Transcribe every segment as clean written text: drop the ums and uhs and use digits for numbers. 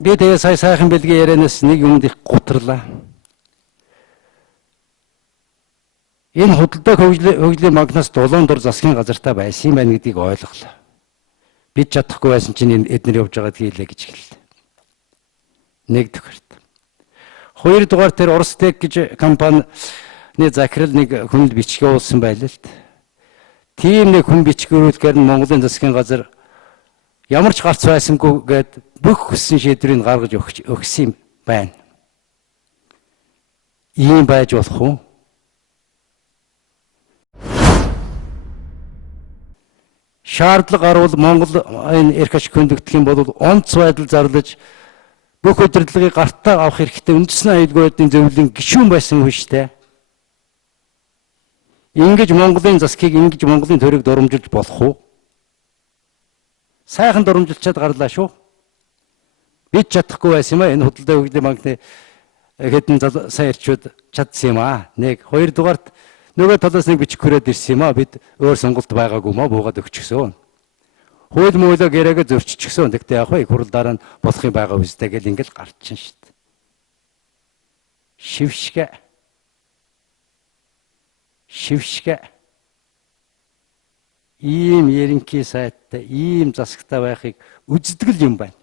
Би тэгээ сая сайхан бэлгийн ярианаас нэг юмд их гутралаа. Энэ худалдаа хөгжлийн банкнаас дулуун дур засгийн газартаа байсан юм байна гэдгийг ойлголоо. Бид чадахгүй байсан чинь эднэр явж байгаад хийлээ гэж хэллээ. Нэгдүгээр. Хоёрдугаар тэр Орстек гэж компани захирал нэг хүнд бичгээ уулсан байлаа л дээ. Тийм нэг хүн бичгүүрүүлгээр нь Монголын засгийн газар ямар ч гарц байсангүй гээд бүх хүссэн шийдвэрийг гаргаж өгсөн юм байна. Ийм байж болох уу? Шаардлага гарвал Монгол энэ эрх ашиг хөндөгдөх юм бол онц байдал зарлаж бүх удирдлагыг гартаа авах хэрэгтэй үндэсний аюулгүй байдлын зөвлөлийн гишүүн байсан хүн шүү дээ. Ингэж Монголын засгийг ингэж Монголын төрийг дурамжилж болох уу? Сайхан дурамжилчаад гарлаа шүү. Бид чадахгүй байсан юм а энэ худалдаа хөгжлийн банкны хэдэн сая ирчүүд чадсан юм а. Нэг хоёрдугаарт нөгөө талаас нэг бичих хүрээд ирсэн юм а. Бид өөр сонголт байгаагүй мó буугаад өгчихсөн. Хууль муулаа гэрээгээ зөрчихсөн. Тэгтээ яг хөө хурлаараа нь болох юм байгаа үстэй гэл ингээл гарчин шүү дээ. Шившгэ. Ийм ерөнхий сайттай, ийм засагтай байхыг үздэгэл юм байна.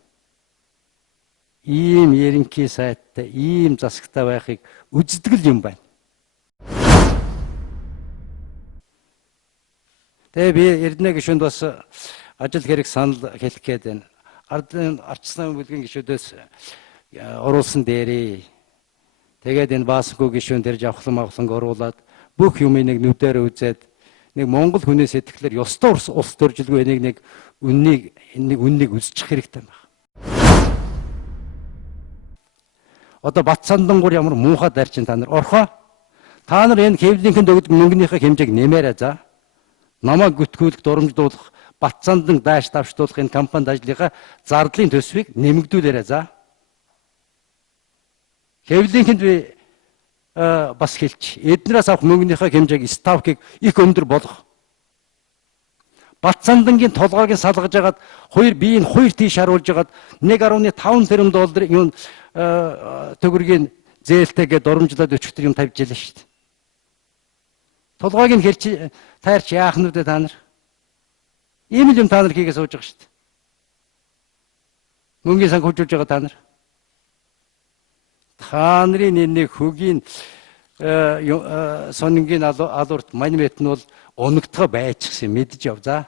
Ийм ерөнхий сайттай, ийм засагтай байхыг үздэгэл юм байна. Тэгээ би Эрдэнэ гишүүнд бас ажил хэрэг санал хэлэх гээд байна. Арч сайн бүлгийн гишүүдээс оруулсан дээрээ. Тэгээд энэ Баасгүй гишүүн дээр жавхлан мавхланг оруулаад бүх юмыг нэг нүдээр үзээд нэг Монгол хүнээс сэтгэлээр ёстой улс төржилгүй нэг үннийг үзчих хэрэгтэй байна. Одоо Батсандангуур ямар муухай дарчин та нар орхоо. Та нар энэ хэвлийнхэнд өгдөг мөнгөнийхөө хэмжээг нэмээрэй за. Намайг гүтгүүлэх, дурамжлуулах, Батсандан дааш давштуулах энэ компанид ажлынхаа зардлын төсвийг нэмэгдүүлээрэй за. Хэвлийнхэнд би бас хэлчих. Эднээс авах мөнгөнийхөө хэмжээг ставкийг их өндөр болгох. Батсандангийн толгойг салгаж агаад биеийг хоёр тийш харуулж агаад 1.5 тэрбум долларын юм төгрөгийн зээлтэйгээ дурамжлаад өчигдөр юм тавьж ялаа шүү дээ. Толгойг нь хэлж тайрч яах нүдэ та нар? Ийм л юм та нар хийгээ сууж байгаа шүү дээ. Мөнгөний санг хужуулж байгаа та нар. Та нарын нэг хөгийн сонингийн алуурт монумент нь бол унагдгаа байчихсан мэдж яв за.